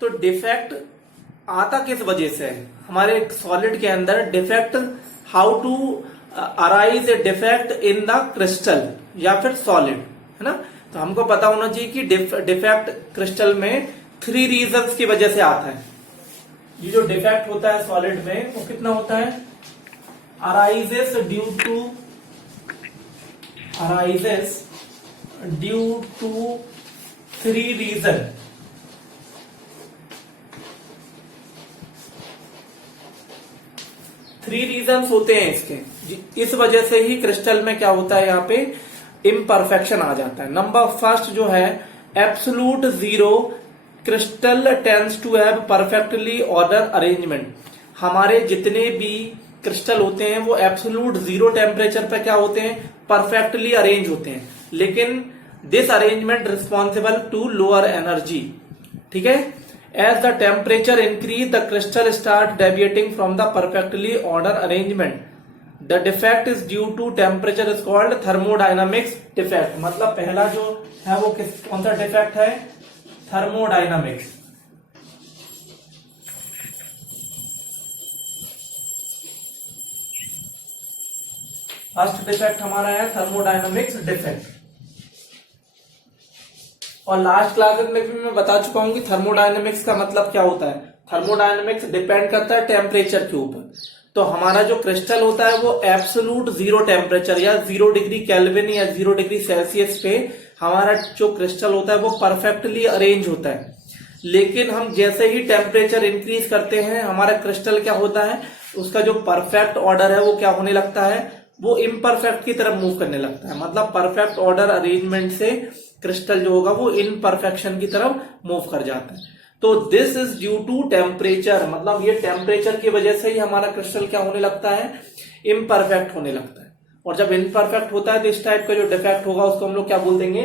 तो डिफेक्ट आता किस वजह से है हमारे सॉलिड के अंदर? Defect, how to arise a defect in the crystal या फिर सॉलिड, है ना। तो हमको पता होना चाहिए कि डिफेक्ट क्रिस्टल में 3 रीजंस की वजह से आता है। ये जो डिफेक्ट होता है सॉलिड में वो कितना होता है? Arises due to 3 reason. Three reasons होते हैं इसके। इस वजह से ही क्रिस्टल में क्या होता है, यहाँ पे इम्परफेक्शन आ जाता है। नंबर फर्स्ट जो है absolute zero, crystal tends to have perfectly order arrangement. हमारे जितने भी क्रिस्टल होते हैं वो एब्सोल्यूट जीरो टेम्परेचर पे क्या होते हैं? परफेक्टली अरेंज होते हैं। लेकिन this arrangement responsible to lower energy, ठीक है। As the temperature increase, the crystal start deviating from the perfectly ordered arrangement. The defect is due to temperature is called thermodynamics defect. मतलब पहला जो है वो कौन सा डिफेक्ट है? थर्मोडायनामिक्स। फर्स्ट डिफेक्ट हमारा है थर्मोडायनामिक्स डिफेक्ट। और लास्ट क्लासेस में भी मैं बता चुका हूं कि थर्मोडायनेमिक्स का मतलब क्या होता है। थर्मोडायनेमिक्स डिपेंड करता है टेम्परेचर के ऊपर। तो हमारा जो क्रिस्टल होता है वो एब्सोल्यूट जीरो टेम्परेचर या 0 डिग्री केल्विन या 0 डिग्री सेल्सियस पे हमारा जो क्रिस्टल होता है वो परफेक्टली अरेंज होता है। लेकिन हम जैसे ही टेम्परेचर इंक्रीज करते हैं हमारा क्रिस्टल क्या होता है, उसका जो परफेक्ट ऑर्डर है वो क्या होने लगता है, वो इम्परफेक्ट की तरफ मूव करने लगता है। मतलब परफेक्ट ऑर्डर अरेंजमेंट से क्रिस्टल जो होगा वो इनपरफेक्शन की तरफ मूव कर जाता है। तो this is due to temperature, मतलब ये टेम्परेचर की वजह से ही हमारा क्रिस्टल क्या होने लगता है, इम्परफेक्ट होने लगता है। और जब इम्परफेक्ट होता है तो इस टाइप का जो डिफेक्ट होगा उसको हम लोग क्या बोल देंगे,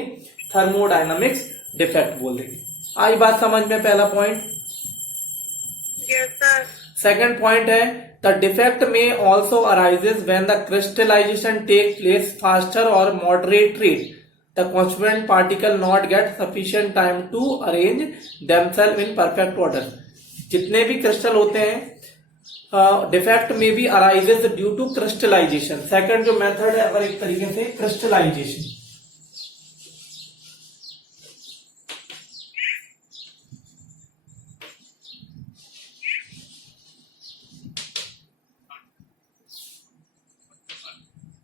थर्मोडायनामिक्स डिफेक्ट बोल देंगे। आई बात समझ में पहला point? Yes sir. Second point है द डिफेक्ट में also arises when the crystallization take place faster और moderate rate, the constituent particle not get sufficient time to arrange themselves in perfect order। जितने भी क्रिस्टल होते हैं defect में भी arises due to crystallisation. Second जो method है अगर एक तरीके से क्रिस्टलाइजेशन।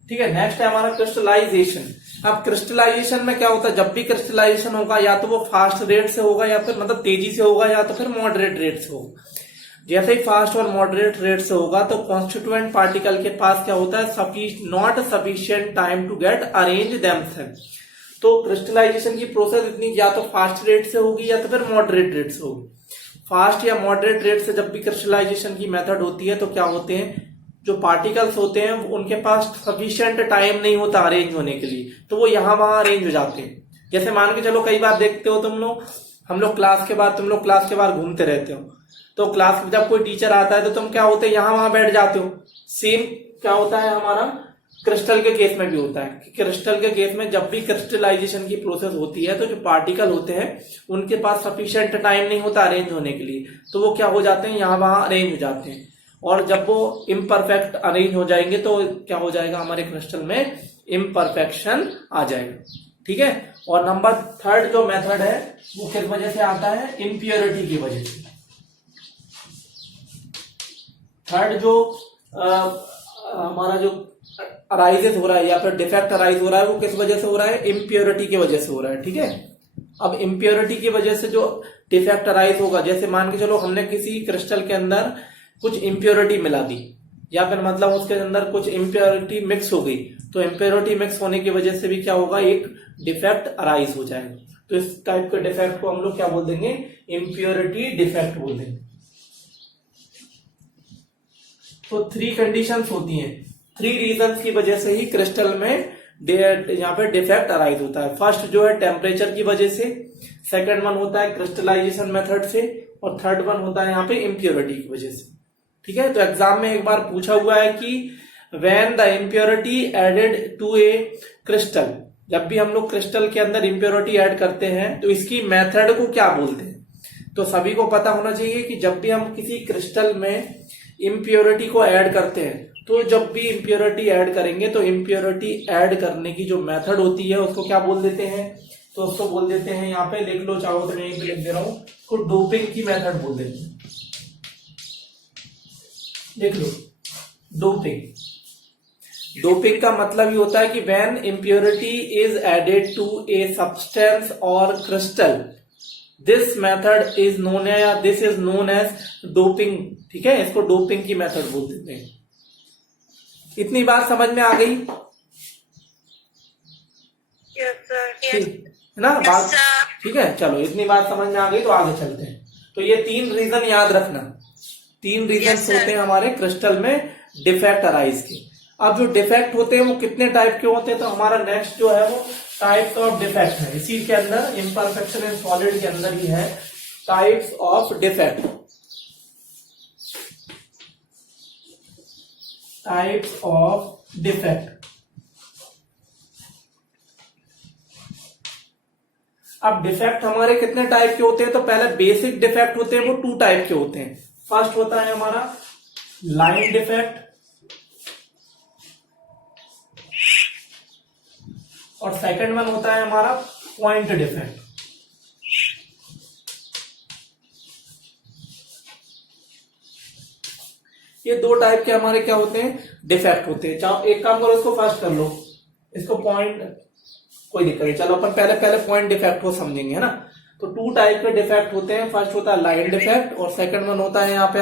ठीक है, नेक्स्ट है हमारा क्रिस्टलाइजेशन। अब क्रिस्टलाइजेशन में क्या होता है, जब भी क्रिस्टलाइजेशन होगा या तो वो फास्ट रेट से होगा या फिर मतलब तेजी से होगा या तो फिर मॉडरेट रेट से होगा। जैसे ही फास्ट और मॉडरेट रेट से होगा तो कॉन्स्टिट्यूएंट पार्टिकल के पास क्या होता है, not sufficient time to get arrange themselves. तो क्रिस्टलाइजेशन की प्रोसेस इतनी या तो फास्ट रेट से होगी या तो फिर मॉडरेट रेट से होगी। फास्ट या मॉडरेट रेट से जब भी क्रिस्टलाइजेशन की मेथड होती है तो क्या होते हैं, जो पार्टिकल्स होते हैं उनके पास सफिशिएंट टाइम नहीं होता अरेंज होने के लिए, तो वो यहां वहां अरेंज हो जाते हैं। जैसे मान के चलो कई बार देखते हो तुम लोग, हम लोग क्लास के बाद घूमते रहते हो, तो क्लास में जब कोई टीचर आता है तो तुम क्या होते हैं, यहां वहां बैठ जाते हो। सेम क्या होता है हमारा क्रिस्टल के केस में भी होता है कि क्रिस्टल के केस में जब भी क्रिस्टलाइजेशन की प्रोसेस होती है तो जो पार्टिकल होते हैं उनके पास सफिशिएंट टाइम नहीं होता अरेंज होने के लिए, तो वो क्या हो जाते हैं, यहां वहां अरेंज हो जाते हैं। और जब वो इम्परफेक्ट अरेंज हो जाएंगे तो क्या हो जाएगा, हमारे क्रिस्टल में इम्परफेक्शन आ जाएगा। ठीक है। और नंबर थर्ड जो मेथड है वो किस वजह से आता है, इम्प्योरिटी की वजह से। थर्ड जो हमारा जो अराइजेस हो रहा है या फिर डिफेक्ट अराइज हो रहा है वो किस वजह से हो रहा है, इम्प्योरिटी की वजह से हो रहा है। ठीक है। अब इम्प्योरिटी की वजह से जो डिफेक्ट अराइज होगा, जैसे मान के चलो हमने किसी क्रिस्टल के अंदर कुछ इम्प्योरिटी मिला दी या फिर मतलब उसके अंदर कुछ इम्प्योरिटी मिक्स हो गई, तो इम्प्योरिटी मिक्स होने की वजह से भी क्या होगा, एक डिफेक्ट अराइज हो जाएगा। तो इस टाइप के डिफेक्ट को हम लोग क्या बोल देंगे, इम्प्योरिटी डिफेक्ट बोल देंगे। तो 3 कंडीशंस होती हैं, 3 रीजंस की वजह से ही क्रिस्टल में यहाँ पे डिफेक्ट अराइज होता है। फर्स्ट जो है टेम्परेचर की वजह से, सेकंड वन होता है क्रिस्टलाइजेशन मेथड से, और थर्ड वन होता है यहाँ पे इम्प्योरिटी की वजह से। ठीक है। तो एग्जाम में एक बार पूछा हुआ है कि when the impurity added to a crystal, जब भी हम लोग क्रिस्टल के अंदर इम्प्योरिटी ऐड करते हैं तो इसकी मेथड को क्या बोलते हैं। तो सभी को पता होना चाहिए कि जब भी हम किसी क्रिस्टल में इम्प्योरिटी को ऐड करते हैं, तो जब भी इम्प्योरिटी ऐड करेंगे तो इम्प्योरिटी ऐड करने की जो मेथड होती है उसको क्या बोल देते हैं, तो उसको बोल देते हैं, यहाँ पे लिख लो, चाहो तो मैं यहीं पे लिख दे रहा हूं, उसको डोपिंग की मेथड बोल देते हैं। लिख लो, डोपिंग। डोपिंग का मतलब ये होता है कि when impurity is added to a substance और crystal, this method is known है, या this is known as doping. ठीक है, इसको डोपिंग की मेथड बोल देते हैं। इतनी बात समझ में आ गई? Yes sir. ठीक है ना बात? ठीक है, चलो इतनी बात समझ में आ गई तो आगे चलते हैं। तो ये 3 रीजन याद रखना, 3 रीजन होते हैं हमारे क्रिस्टल में डिफेक्ट अराइज के। अब जो डिफेक्ट होते हैं वो कितने टाइप के होते हैं, तो हमारा नेक्स्ट जो है वो टाइप्स ऑफ डिफेक्ट है। इसी के अंदर इम्परफेक्शन इन सॉलिड के अंदर ही है types of defect. Types of defect. अब डिफेक्ट हमारे कितने टाइप के होते हैं, तो पहले बेसिक डिफेक्ट होते हैं वो 2 टाइप के होते हैं। फर्स्ट होता है हमारा लाइन डिफेक्ट और सेकंड वन होता है हमारा पॉइंट डिफेक्ट। ये 2 टाइप के हमारे क्या होते हैं, डिफेक्ट होते हैं। चाहो एक काम करो, इसको फर्स्ट कर लो, इसको पॉइंट, कोई दिक्कत नहीं, चलो अपन पहले पॉइंट डिफेक्ट को समझेंगे, है ना। तो 2 टाइप के डिफेक्ट होते हैं, फर्स्ट होता है लाइन डिफेक्ट और सेकंड वन होता है यहाँ पे